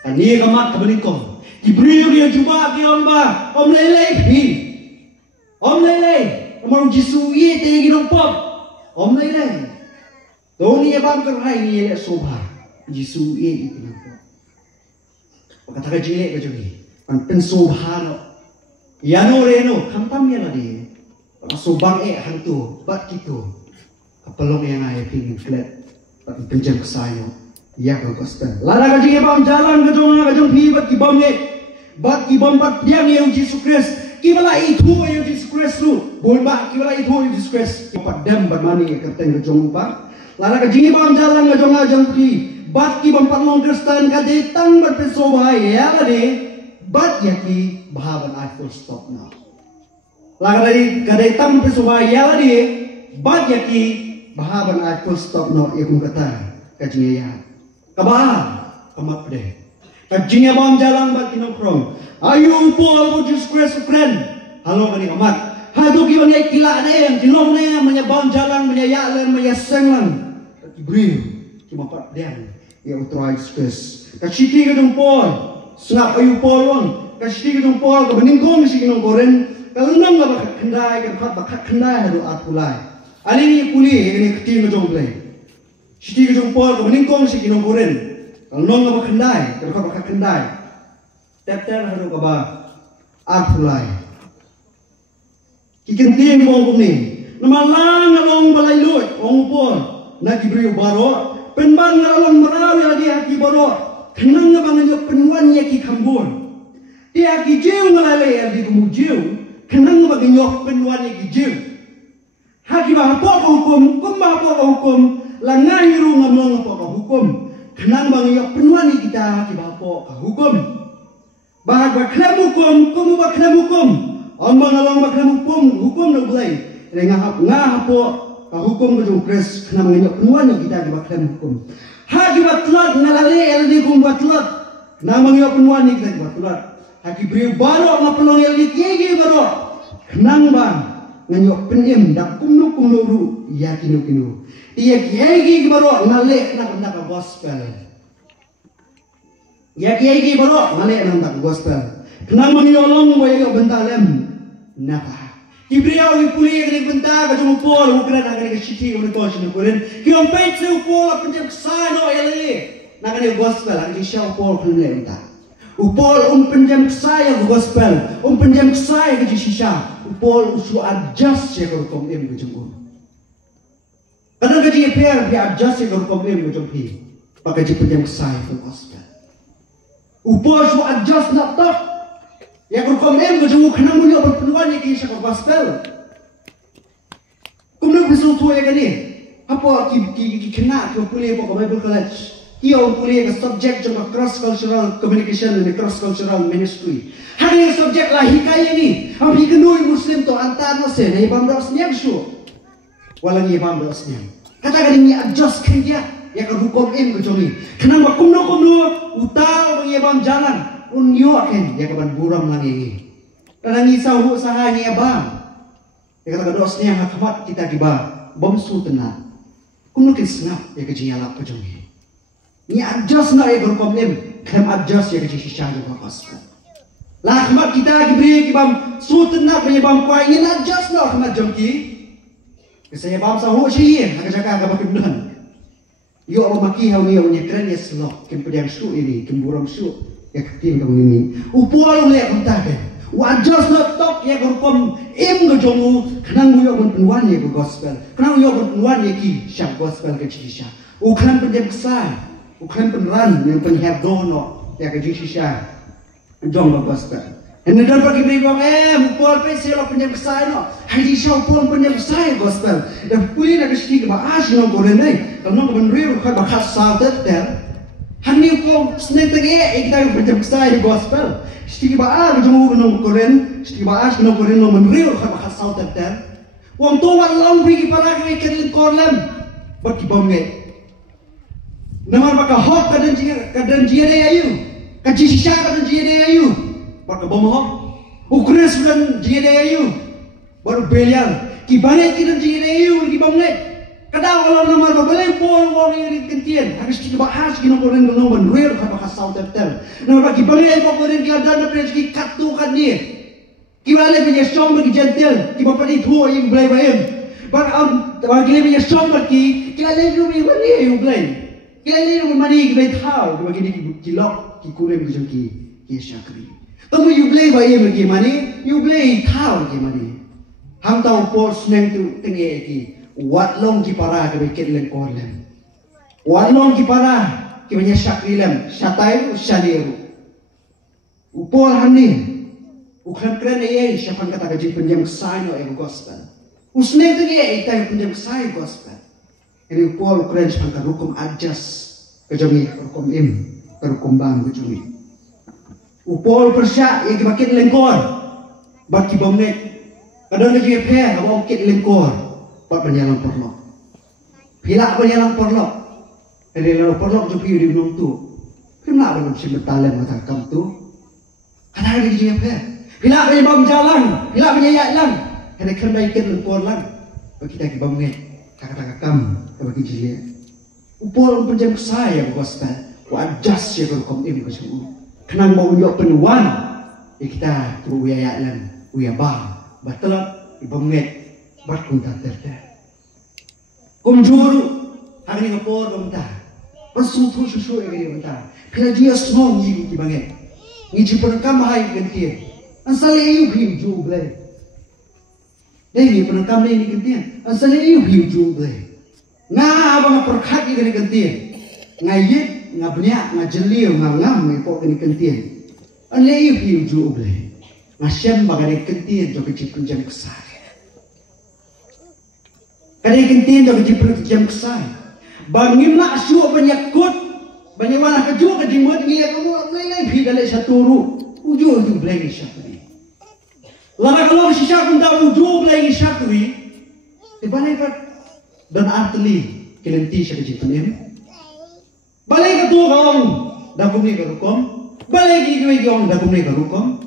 ani kamat ka benikong ibriu dia juba ki omba om lele amar jisu ye te ginong pop om lele doni ya bam kerai ni le soba jisu ye ginong pop kata ka jile ka jongi an pensoba no Yano reno, kantam ya ladi. Subang hantu, bat gitu. Kapelong yang ayah pingin flat, penjam kesayo. Ya kau gospel. Lara kaji bam jalan kajong pi bat kibam ye, bat kibam bat biang ye Yesus Kristus. Kibala itu ye Yesus Kristus lu. Bon bat kibala itu ye Yesus Kristus. Kipat dam bermani kerteng kajong pa. Lara kaji bam jalan kajong pi, bat kibam panglong Kristen kade tang bat pesobhai ya ladi. Bat yaki bahaban I full stop now. Laga dari kadai tam pesubaya lagi. Bat yaki bahaban I full stop now. Ikum kata kajinya ya. Kabah kamat pede. Kajinya bom jalan bat kinongkrong. Ayu pol bujus kres friend. Halo kani kamat. Hadu kiban ya kila ne dilong ne menyabam jalan menyayalan menyasenglan. Ibril cuma pat dian. Ya utrai space. Kaciti kadung pol. Sengap ayu polong, kasih kita pol, kebeningkong si kinong koren, kalau nang nggak bakat kendai, bakat kendai hadu atulai. Ali ni puli, ini ketin kejong play. Si kita pol, kebeningkong si kinong koren, kalau nang nggak bakat kendai, bakat kendai. Tep hadu kaba atulai. Kikin tiang mong ni, nama lang ngalong balai lut, ong pol, nak ibriu baro, penban ngalong merawi lagi hati baro. Kenang nga bangan penuan niya ki kambon. Dia ki jiw ngalale di kumujiw. Kenang nga bangan penuan niya ki jiw. Haki ba hapo ka hukum, kum ba hapo ka hukum, langai ru ngamong apa ka hukum. Kenang bang yok penuan kita kibapo ka hukum. Bahag baklam hukum, kumu baklam hukum. Ambang along baklam hukum nak bulai. Ngah apa ka hukum ka jungkres kenang bang yok penuan kita baklam hukum. Hagi batlat ngalale elni kum batlat. Kenang bang yok penuan kita batlat. Hagi beri baro ngapelong elni kiegi baro. Kenang bang nganyok penim dak kumnu ru ya kinu. Ia kiai baro ngale nak gospel. Ya kiai baro ngale nak gospel. Kenang mengiolong wa yo bentalem napa. Kibriau ipuli gani benta ka jung pol ukra na gani shiti ul koshn koren. Ki on peitse pol apnjem ksano ele. Na gani gospel ang shau pol khunle benta. Upol penjam saya gospel, penjam saya ke shisha. Upol usu adjust ya kom em ke jung. Kadang kaji pair dia adjust ya kom em ke jung pi. Pakai penjam saya ke gospel. Upol usu adjust nak tak. Ya kom em ke jung kena munyo berpeluang ya ke shisha gospel. Kumno bisu tu ya gani. Apa ki kena ki pulih apa Bible College. Ia pulih ke subjek cuma cross cultural communication dan cross cultural ministry. Hari subjek lah hikaya ni. Am hikenui Muslim tu antar no se, ni bam dos niang shu. Walang ni bam dos niang. Katakan ni adjust kerja. Ya kan hukum em ke jomi. Kenapa kumno utau bang bam jalan. Unyo akan ya kan buram lagi ni. Dan ni sahu saha ni bam. Ya kata dos niang hakamat kita di ba bom su tenang. Kumno kisnap ya kejialap ke jomi. Ni adjust na ya berkomem, kem adjust ya kecil sisa juga gospel. Lah kemat kita diberi kibam sultan nak penyebam kuai ni adjust na kemat jomki. Kesaya bam sahu sih, agak jaga agak makin bulan. Yo apa maki hau ni awalnya keren ya selok, kem pedang su ini, kem buram su ya ketim kamu ini. Upol le kontak. Adjust na tok ya berkom em gejomu, kenang yo berpenuan ya gospel, kenang yo berpenuan ya ki syak gospel kecil sisa. Ukran pendem kesal. Bukan peneran yang penyiar dono ya ke shisha jong gospel. Ini dan bagi beribu upol pesel penyiar kesai no. Hari shisha upol penyiar kesai gospel. Dan pulih nak sedikit bahas no koren ni. Kalau nak menriu kan bahas sautet ter. Hari upol seneng tenge kita penyiar kesai gospel. Sedikit bahas jemu no koren. Sedikit bahas no koren no menriu kan bahas sautet ter. Wong tuan long pergi para ke ikan korlem. Bagi bomget. Nama maka hok kadan jia de ayu, kaji sisa kadan jia de ayu, maka bomoh, ukres kadan jia de ayu, baru belial, kibane kadan jia de ayu, kibamne, kadang kalau nama berbelai pol wong yang kentian, harus kita bahas kita koren nombor real kalau bahas sound tertel, nama bagi beliau kau koren kita dan apa yang katu kan dia, kibale punya som bagi gentle, kibapadi tua yang belai bayam, bagi punya som bagi, kibale rumah mana yang belai. Kaya ni mani kita tahu bagi ni kilok kikurem macam ki syakri. Tapi you play bayi bagi mani, you play tahu bagi mani. Ham tahu pos neng tu tengah ki. Wat long ki para ke bikin len korlem. Wat long ki para ki banyak syakri lem. Syatai syaliru. Upol hani. Ukran keren ayah siapa kata kaji penjam kesai no gospel. Usneng tengah itai penjam kesai gospel. Ini upol keren siapa hukum adjust. Kejami hukum im, hukum bang kejami. Upol persyak yang dimakin lengkor, bagi bomnet. Kadang lagi peh, abang kit lengkor, buat penyalang perlok. Pilak penyalang perlok, jadi lalu perlok jumpi di gunung tu. Kenapa belum si bertalem kata kamu tu? Kadang lagi peh, pilak penyebab jalan, pilak penyayat lang. Kadang kena ikan lengkor lang, bagi kita bomnet. Kata kamu, bagi jeliat. Upol penjam saya gospel, wajas ya kalau kom im kesuhu. Kenang mau yok penuan, kita tu uya lan, uya bah, batelak, ibonget, bat kunta terter. Kumjuru, hari ni ngapor kumta, persutu susu yang ini kumta. Pila dia semua ngigu kibanget, ngiji penekam hai gantian. Asal ayu hiu juble. Ini penekam ni gantian, asal ayu hiu juble. Nga abang perkat ini gantian, ngayit, ngabnya, ngajeliu, ngangam, ngepok ini gantian. Alay hiu juble, ngasyam bagai gantian jauh kecil penjam kesal. Kadang gantian jauh kecil penjam kesal. Bangim nak syuk banyak kut, banyak mana kejuk kejimut ngiak kamu nilai pi dalai satu ru. Uju tu belai syakri. Lara kalau sisa pun tak uju belai syakri. Dibalai kat dan artli kelenti syakri ini. Balai ke tu kaum dah kumni kerukom. Balai gigi kaum dah kumni kerukom.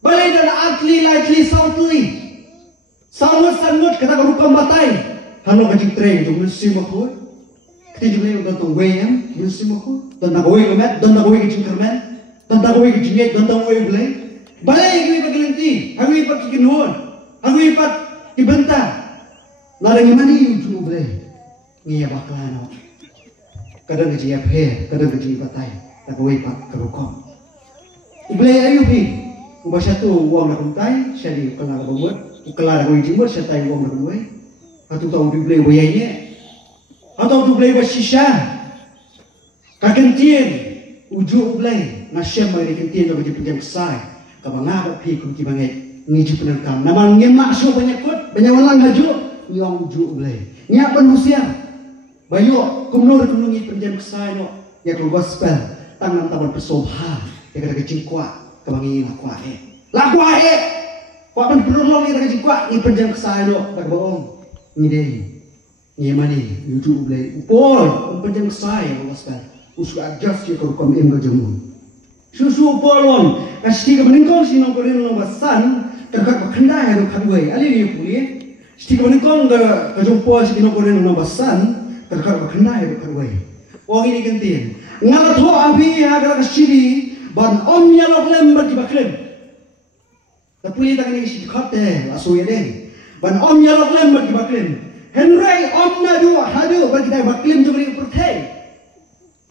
Balai dan artli lightly softly. Sangat kata kerukom batai. Halo kajik train tu mesti makut. Kita juga yang tentang wayang mesti makut. Tentang way kemet, tentang way kajik kermen, tentang way kajik nyet, tentang way belai. Balai kami pagelanti, kami pat kinuan, kami pat dibentar. Narang imani ujung belai. Ngiya baklano. Kadang kajik aphe, kadang kajik batai. Tak way pat kerukom. Belai ayu pi. Ubah satu uang nak kuntai, saya di kelar berbuat, kelar kau jimur, saya tay uang nak kuntai. Atau tahu dibeli wayanya, atau dibeli wasisha, kakentian, ujuk beli, nasyam bagi kakentian bagi penjam kesai, kabangah bagi kunci bangai, ngiju penerkam, nama ngemak so banyak kot, banyak orang haju, yang ujuk beli, nyak manusia, bayu, kumnur kumnungi penjam kesai no, ya kalau gospel, tangan taman persobha, ya kata kecing kuat, kabangi lakwa kuat pun perlu ni kata kecing kuat, ni penjam kesai no, tak bohong. Ni deh, ni mana? YouTube boleh. Upol, penjam saya gospel. Usuk adjust je kalau kau ember jamu. Susu upolon, kasih tiga meningkau sih nak koren nak basan, terkat berkendai ada kadway. Ali ni pulih. Tiga meningkau dah kejumpa sih nak koren nak basan, terkat berkendai ada kadway. Wang ini kentin. Ngalat ho abi agar kasih ban om nyalok lem berkibaklem. Tapi pulih tak ni kasih kate, asuh ya deh. Ban om nyalok lem bagi baklim. Henry om nadu hadu bagi kita baklim juga dengan pertai.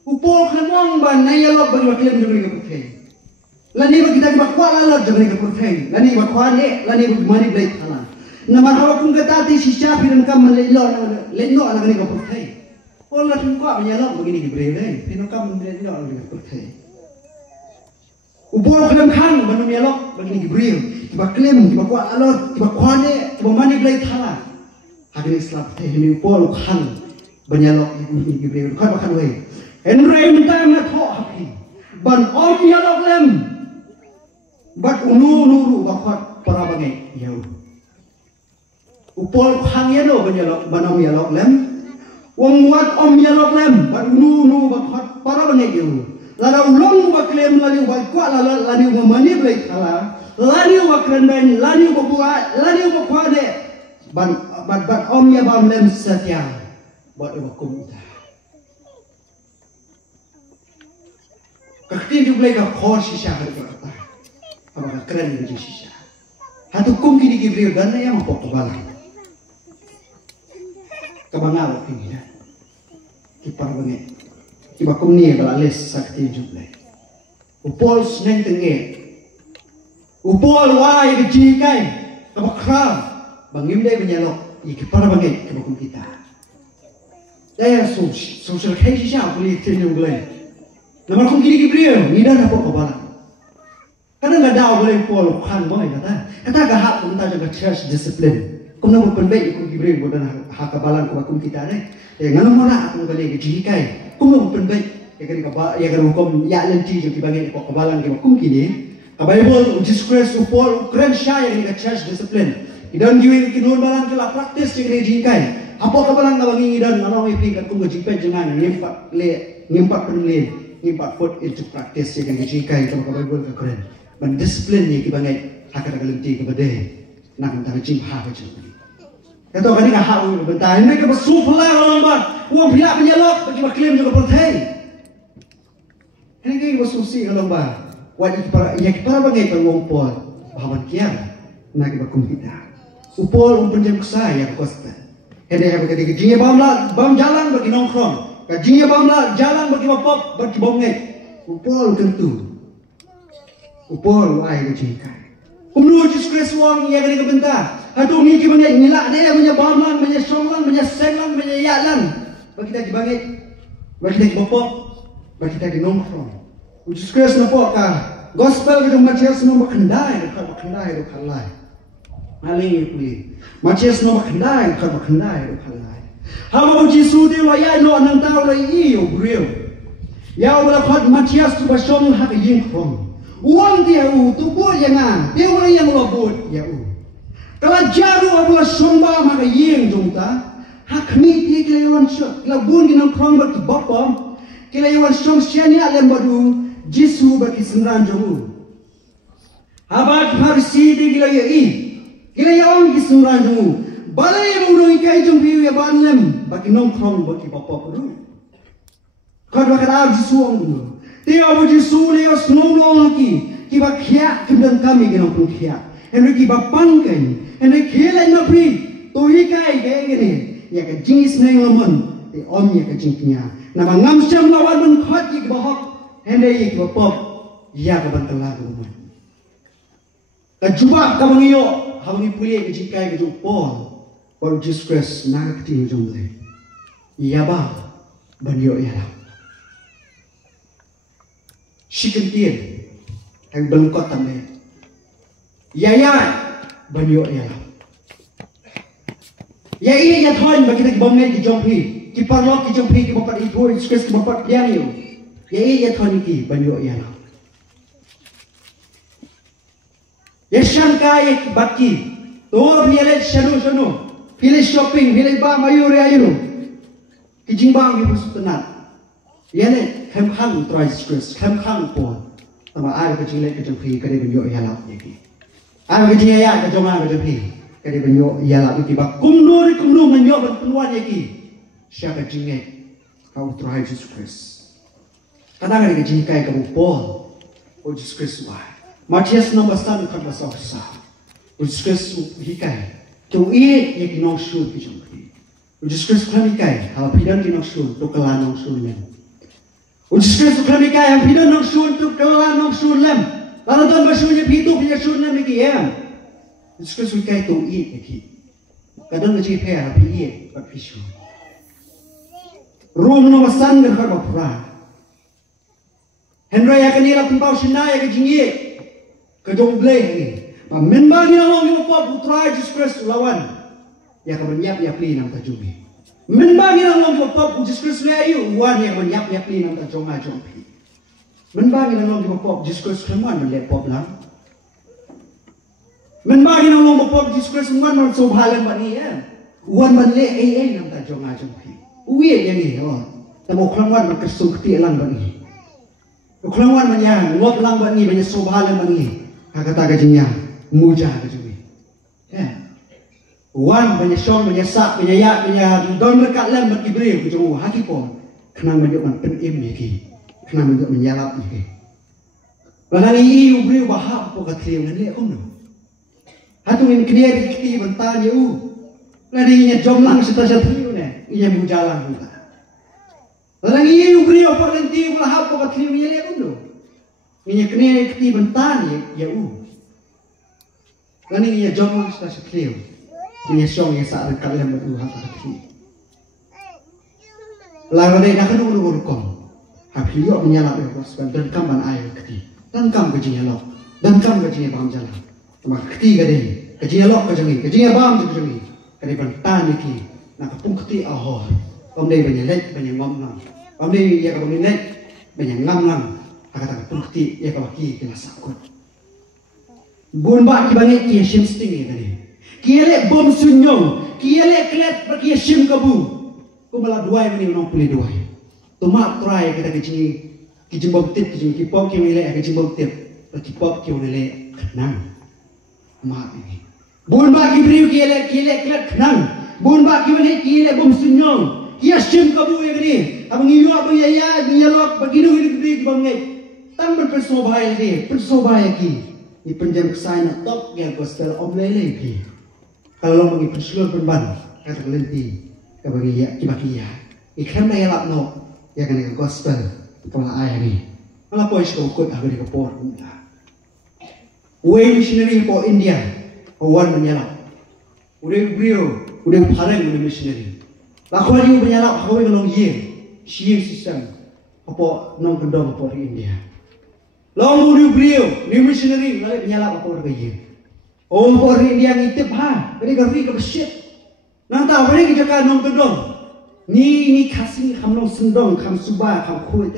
Upol kanong ban nyalok bagi baklim juga dengan pertai. Lani bagi kita bakwa lalat juga dengan pertai. Lani bakwa ne, lani bagi mani blade kalah. Nama hawa kung katati si syafi dan kam lelok anak dengan pertai. Olah tungkwa nyalok begini gibrele. Pino kam lelok dengan pertai. Upol kanong kan ban nyalok begini gibrele. Tiba klaim, tiba kuat alor, tiba kuane, tiba mani belai thala. Hari ini selap teh ini upol kan banyalok ini gibril kan makan way. Henry minta nak ho happy. Ban om yalok lem. Bat unu nuru bakot para bangai yau. Upol kan yalo banyalok ban om yalok lem. Wong muat om yalok lem. Bat unu nuru bakot para bangai yau. Lada ulong baklem lali wal kuat lali mani belai thala. Lani wakran ben, lani wakbuat, lani wakwade, ban om ya bam lem setia, buat wakum ita. Kaktin juga lagi kor sisa hari berkata, apa keren ini sisa. Hatu kum kini gibril dan yang apa kebalan. Kebangal ini ya, kipar banget. Kibakum ni kalau les sakti juga. Upol seneng tengah. Upol wai kejikai kabakram bangim dai banyalok ikipar bangai kabakum kita. Daya social case siya boleh tinjau boleh. Nama kum kiri gibril ni dah dapat kabalan. Kadang nggak daw boleh upol kan boleh kata gahap kum ta jaga church discipline. Kum nama penbaik kum gibril bodan hak kabalan kabakum kita deh. Ngalam mana kum boleh kejikai. Kum nama penbaik ya kan kum ya lenti jadi bangai kabalan kabakum kini. Bible disgrace upol keren syai yang church discipline. Idan giwe kinun balang kala practice yang dijikai. Apa kabalang ngawangi idan ngalong iping kum jipai jangan ngimpat penlin, ngimpat put into practice yang dijikai kalau Bible keren. Ben discipline ni kibangai hakar galenti kebede. Nak tang jing ha ke jing. Kata kani ka ha bentai ni ka supla orang ba. Uang pihak penyalok bagi klaim juga pertai. Ini ke basusi orang ba. Wajib para bagai pengumpul bahawan kiam nak bakum kita. Upol penjam kesai yang kosta. Hendak bagi kejinya bam jalan bagi nongkrong. Kejinya bam jalan bagi bapop bagi bonget. Upol tentu. Upol ai kejikai. Umru disgrace wang yang kena kebentar. Hatu ni ki banyak nyilak dia banyak baman, banyak songlang, banyak senglang, banyak yalan. Bagi kita bonget. Bagi kita bapop, bagi kita nongkrong. Disgrace nampak kah? Gospel kita Matius nombor kendai, dekat kendai, dekat lai. Aling ini, Matius nombor kendai, dekat kendai, dekat lai. Hama Jisu dia ya no nang tahu lah iyo brio. Ya wala khat Matias tu basong hak yin krom. Uang dia tu buat yang dia wala yang lobut ya Kalau jaru wala somba hak yin jongta. Hak mi dia kelawan shot. Labun ginang krom bagi bapa. Kelawan song sianya lembadu Jisu bagi senran jongu. Habat Farsi di gilayai, gilayang di Sunranjung, balai murung ikai jumpi ya banlem, bagi nongkrong bagi bapa peru. Kau bakal Jisu ang dulu. Tiada abu Jisu leo senong lagi, kiba kiak kendang kami genong pun kiak. Henry kiba pangkai, Henry kiai napri, tuhi kai kai gini, ya ke jenis neng lemon, di om ya ke jingknya. Nama ngamsyam lawan menkhat ik bahok, Henry kiba pop, ya ke bantalah rumah. Kajubah kabang iyo, habang ipuli ke jikai ke jupol, baru Jesus Christ nak tinggal jomble. Iya ba, banyo iya. Shikentir, ang belengkot tambe. Iya banyo iya. Ya iya ya thon bagi kita bomne ke jompi, ki parlok ke jompi ke bapak itu Jesus Christ ke bapak dia yo. Ya iya ya thon ki banyo iya. Yeshan kaya baki, tor bialet shanu, pilih shopping, pilih ba mayur ayu, kijing bang ibu sutenat, bialet kemhang tries Chris, kemhang pon, sama air kecil kecil kade benyo yalap lagi, air kecil ya kejongan kecil kade benyo yalap lagi, bak kumno benyo berpenuan lagi, siapa kecil kau tries Jesus Chris, kadang ada kecil kaya kamu pon, oh Jesus Chris why? Matias nombor 1 kat basah besar. Jesus hikai. Tu ye kinong shun kijong. Jesus kan hikai. Hal pidan kinong shun tu kelanong shun lem. Jesus kan hikai. Hal pidan nong shun tu kelanong shun lem. Lalu tuan bershunnya pitu punya shun lem lagi ya. Jesus hikai tu ye lagi. Kadang ngeci pera pi ye pat pisu. Rum nombor 1 kat bapura. Henry akan nilap pau sinai ke jingye. Kejong bleh ni, membagi nawang yang apa putra Jesus Kristus lawan, ya kamu nyap li nam tajumi. Membagi nawang yang apa Jesus Kristus layu, wan yang nyap li nam tajong ajong pi. Membagi nawang yang apa Jesus Kristus keman melihat pop lang. Membagi nawang yang apa Jesus Kristus keman melihat sobhalan bani ya, wan melihat nam tajong ajong pi. Uye yang ni, temu kelangwan berkesung keti lang bani. Kelangwan banyak, ngop lang bani banyak sobhalan bani. Kata kajinya muja kajumi. Ya. Wan banyak syong banyak sak banyak yak banyak don dekat lem berkibri kujung haki pon. Kenang menjuk man penim lagi. Kenang menjuk menyalap lagi. Lalu ini ubri bahap po katliu nanti aku no. Hatu ini kdia dikiti bentanya Lalu ini jomlang setelah satliu ne. Ia muja lang juga. Lalu ini ubri apa nanti bahap po katliu nanti aku no. Ini kena keti bentan ya Lalu ini jom sudah sekaliu. Ini song yang saat kalian berdua hati. Lalu dia nak nunggu kom. Hapi yo menyalap ya bos. Dan kamban air keti. Dan kam kejinya lok. Dan kam kejinya bam jalan. Mak keti kade. Kejinya lok kejengi. Kejinya bam kejengi. Kade bentan iki. Nak kapung keti ahoh. Om dia banyak lek banyak ngom ngam. Om dia ya kapung lek banyak ngam ngam. Kata bukti ya kawaki kena sakut. Bun ba ki bangi ki shim sting ni tadi. Ki le bom sunyong, ki le klet pergi shim kabu. Ko mala duai ni nong puli duai. To mak try kata ki jing bom tip ki pop ki le ki jing bom tip. Ki pop ki le nang. Mak ni. Bun ba ki briu ki le klet nang. Bun ba ki bangi ki le bom sunyong. Ki shim kabu ya ni. Abang iyo abang ya ni lok begini gini bangi. Tan berpersobaya dia, persobaya ki. Di penjam kesana top yang gospel om lele ki. Kalau mengi perseluruh perban kata kelenti, kabagi ya, kibaki ya. Ikan na yalap no, ya kan dengan gospel kepala ayah ni. Malah pois kau ikut habis kapor. Way missionary po India, awan menyalap. Udah beliau, udah pareng udah missionary. Lakukan dia menyalap, kau yang long ye, share system. Apa nong kendong po di India. Long beliau, new missionary, lalu menyalap apa orang kaya. Oh, orang India ngitip ha, ini kari ke besit. Nang tahu ini kita kan nong kedong. ni kasih kamlong sendong kam subah kam kuat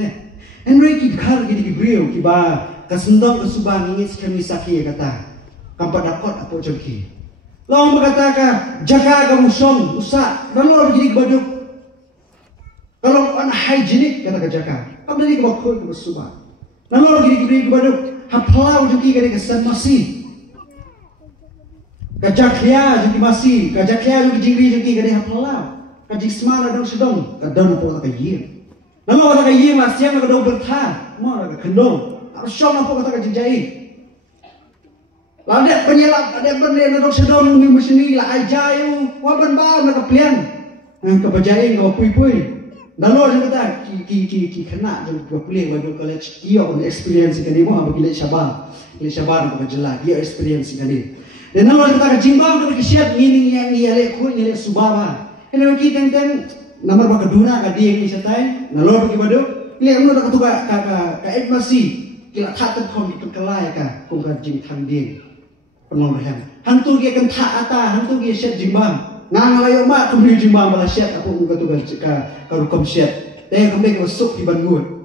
Henry kibkar gidi gibriu kiba kasendong kasubah ngingit kami saki kata kam padakot apa jengki long berkata ka jaga kamu song usak lalu gidi baduk kalau unhygienic kata ka jaga kam dari kibakut kasubah lalu gidi gibri baduk haplau jengki gadi kesan masih kajaklia jengki masih kajaklia jengki jingri jengki gadi haplau kajik semala dong sedong kadang apa kata yiem lalu kata yiem masih yang kadang bertahan mau kata kendong harus syong apa kata kajijai lalu penyelap ada benda dong sedong ni mesini lah ajayu waban ba nak pelian kebajai kau pui lalu dia kata ki kena jeng kau pelian wajib college dia on experience kini mau apa kile sabar nak jelas dia experience kini dan lalu dia kata jimbang kau kesiap ngini yang ngile ku ngile subaba Hello kita tentang nomor kedua kadi yang disertai, nalor bagi badu, lihat mula nak tuka ka masih kila tak terkom itu kelai ka, kongkar jing tang dia penolong hem. Hantu dia kan tak ata, hantu dia set jimbang, ngalayo mak kemudian jimbang malah set apa kongkar tuka ka rukom set, dia kembali masuk di bangun.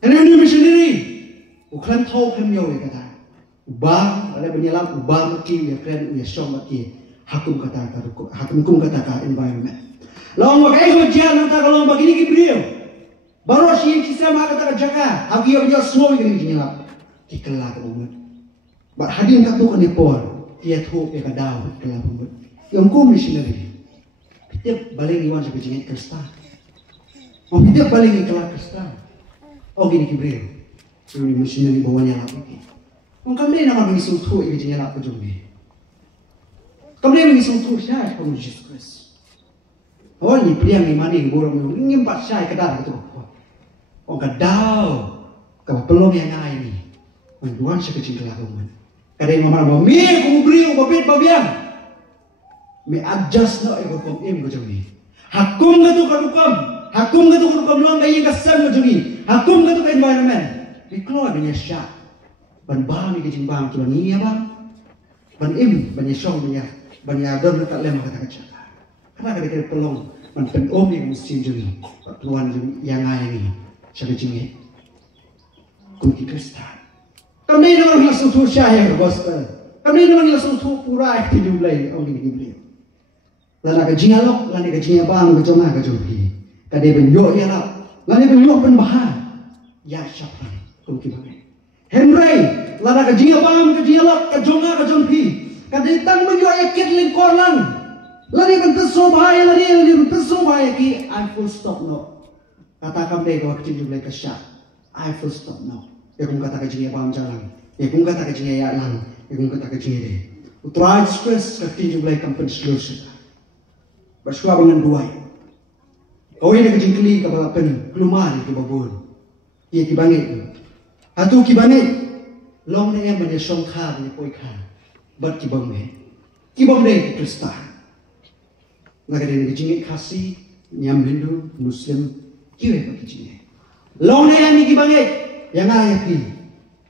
Hello ni missionary, ukran tahu kemyo dia kata, ubah ada penyelam ubah maki dia keren dia syong maki. Hakum kata environment. Lawan makai hujan nanti kalau begini kibriu, baru si sama kata jaga, hagi yang jual semua begini jenyap, dikelak umat. Hadir tak tu kan nepor, dia tu dia kadau kelak umat. Yang kau missionary, kita balik iwan sampai jenyap kristal. Oh kita balik kelak kristal. Oh gini kibriu, ini missionary bawanya lagi. Mungkin dia nama bagi suatu ini jenyap kejumbi. Kemudian ini sungguh syai kamu Yesus Kristus. Oh ni pilihan ni mana yang borong ni empat syai kedar itu. Oh kedau, kau pelong yang lain ni. Menduan sekecil kelakuan. Kadang mama mama, mi aku beri babit babian. Mi adjust no ego kom im kau jami. Hakum gatu karukom luang kayu kasam kau jami. Hakum gatu ka environment. Dikeluar dengan syai. Ban bang ni kejimbang tu ni ya bang. Ban im ban yesong ni ya. Banyak ada tak lemah kata kata. Karena kita pelong, mantan om yang mesti jadi tuan yang lain ini, siapa jingit, kunci kristal. Kami ini orang langsung tu syahir gospel. Kami ini orang langsung tu pura itu jumlah orang ini beliau. Lalu kejingalok, lalu kejingabang, kejongah kejonghi. Kadai benjok ya lah, lalu benjok penbahar. Ya siapa? Kunci bagi. Henry, lalu kejingabang, kejingalok, kejongah kejonghi. Kadang tang menjual yakit lingkor lang, lari kan tersobaya, lari tersobaya ki. I full stop no. Kata kami kalau kecil jumlah kesyak, I full stop no. Ya kung kata kecil paham jalan, ya kung kata kecil ya lang, ya kung kata kecil deh. Utraj stress kecil jumlah kampen seluruh. Bersuara dengan dua. Kau ini kecil keli kepala pen, kelumar ke babon. Ia kibangit, atu kibangit. Long ni yang menyesong kar ni poi kar. But kibang deh Kristen. Naga dia kecingit kasih nyam Hindu Muslim kiwe pak kecingit. Long na yang ni kibang yang ayah pi.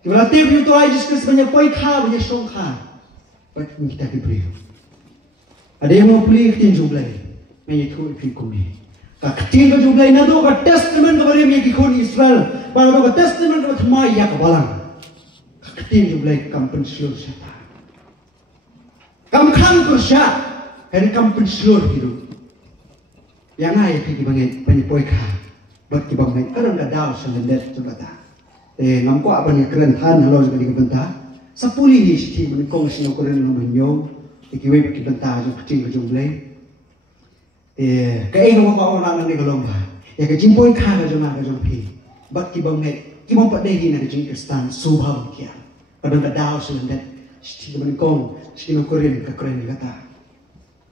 Kibang tip itu aja Kristus banyak poi kah banyak song kah. But kita diberi. Ada yang mau beli ketin jumlah. Menye tu ipi kumi. Ketin jumlah ini tu ke testament kepada yang kikun Israel. Baru ke testament kepada thmai ya kebalang. Ketin jumlah kampen seluruh syaitan. Kamu kan bersyak, hari kamu penseluruh hidup. Yang ayah pergi banget penyepoi kah, buat kita banget. Kadang kadang selendet coba tak. Ngam ko apa ni keren tan halau juga dikebentar. Sapuli ni sih menikong sino keren lu menyong. Ikiwe pergi bentar jom kecil kejung belai. Kayak ngam ko orang ni kalau mah. Ya kejimpoi kah kejung pi. Buat kita banget. Kita mampu deh ni nak kejung Kristen subham kia. Kadang kadang selendet. Sih menikong. Sino keren kekeren kata.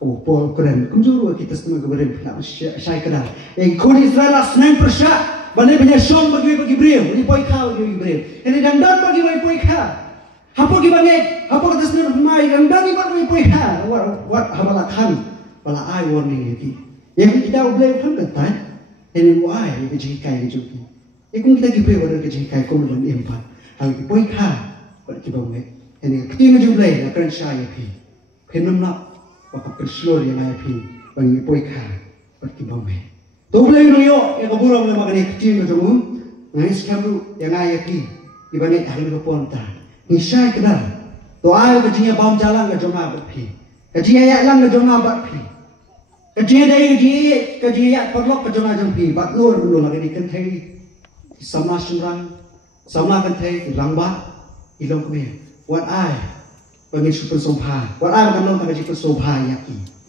Oh Paul keren. Kumjuru kita semua keren. Nak syai kedal. Kau Israel lah senang persyak. Bani banyak syom bagi beriu. Ini poi kau bagi beriu. Ini dandan bagi poi kau. Apa gimana? Apa kata senang mai dandan ni bagi poi kau. What habalakan. Bala I warning ini. Yang kita boleh pun kata. Ini why kejikai kejuki. Kung kita kipai orang kejikai kau dalam empat. Hal poi kau. Bagi bangsa. Ini ketika jumlah akan saya pi, penam nak, bapa perselur yang saya pi, bagi poi kah, bagi bangsa. Tublay nung yo, yung kaburang na makanay kachin na tungo, ngayon si Kamru, yung ayaki, ibanay ahli ko ponta. Ngisay ka na, to ayaw kachin niya baum jalan ka joma batpi. Kachin niya lang ka joma batpi. Kachin niya kachin niya perlok ka joma jampi, batlur mulo lagi di kantay, sama sumrang, sama kantay, rangba, ilong kami. What I, pagin super sopa, what I makan long kachin super sopa yaki.